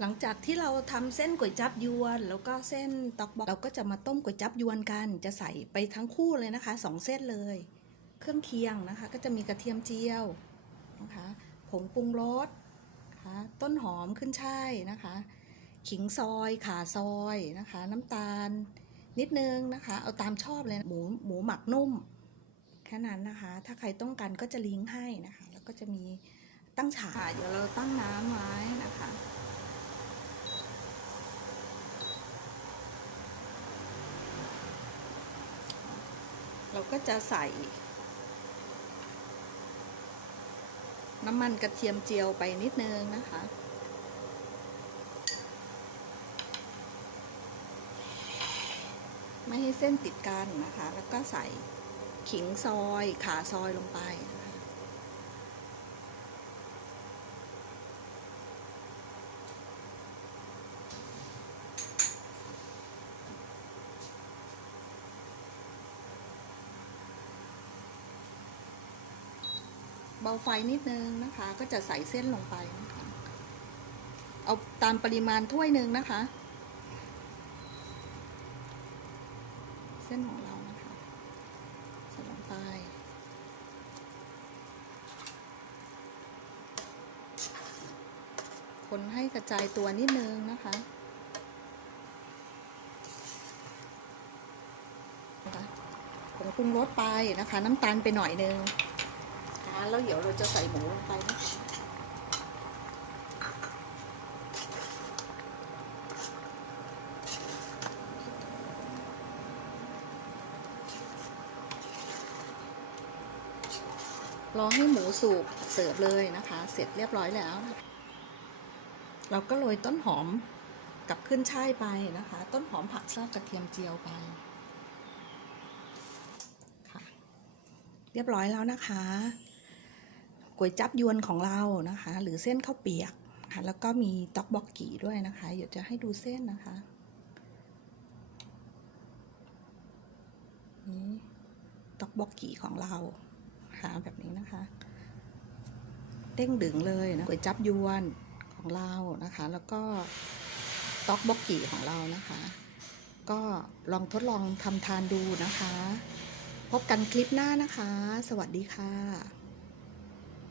หลังจากที่เราทำเส้นก๋วยจับยวน แล้วก็เส้นตอกบอกเราก็จะมาต้มก๋วยจับยวนกัน จะใส่ไปทั้งคู่เลยนะคะสองเส้นเลย เครื่องเคียงนะคะ ก็จะมีกระเทียมเจียวนะคะผงปรุงรสนะคะต้นหอมขึ้นช่ายนะคะ ขิงซอยขาซอยนะคะ น้ำตาล นิดนึงนะคะ เอาตามชอบเลยหมูหมูหมักนุ่มแค่นั้นนะคะ ถ้าใครต้องการก็จะลิงก์ให้นะคะ แล้วก็จะมีตั้งฉากเดี๋ยวเราตั้งน้ำไว้นะคะ เราก็จะใส่ น้ำมันกระเทียมเจียวไปนิดนึงนะคะไม่ให้เส้นติดกันนะคะ แล้วก็ใส่ขิงซอย ขาซอยลงไป เบาไฟนิดนึงนะคะ ก็จะใส่เส้นลงไปนะคะเอาตามปริมาณถ้วยหนึ่งนะคะ เส้นของเรานะคะใส่ลงไปคนให้กระจายตัวนิดนึงนะคะผงปรุงรสไปนะคะ น้ำตาลไปหน่อยนึง แล้วเดี๋ยวเราจะใส่หมูลงไปนะรอให้หมูสุกเสิร์ฟเลยนะคะ เสร็จเรียบร้อยแล้ว เราก็โรยต้นหอมกับขึ้นช่ายไปนะคะ ต้นหอมผักชอบกระเทียมเจียวไปค่ะ เรียบร้อยแล้วนะคะ ก๋วยจับยวนของเรานะคะ หรือเส้นข้าวเปียกค่ะแล้วก็มีต๊อกบอกกีด้วยนะคะเดี๋ยวจะให้ดูเส้นนะคะนี่ต๊อกบอกกีของเราหาแบบนี้นะคะ เด้งดึงเลยนะก๋วยจับยวนของเรานะคะ แล้วก็ต๊อกบอกกีของเรานะคะ ก็ลองทดลองทำทานดูนะคะ พบกันคลิปหน้านะคะ สวัสดีค่ะ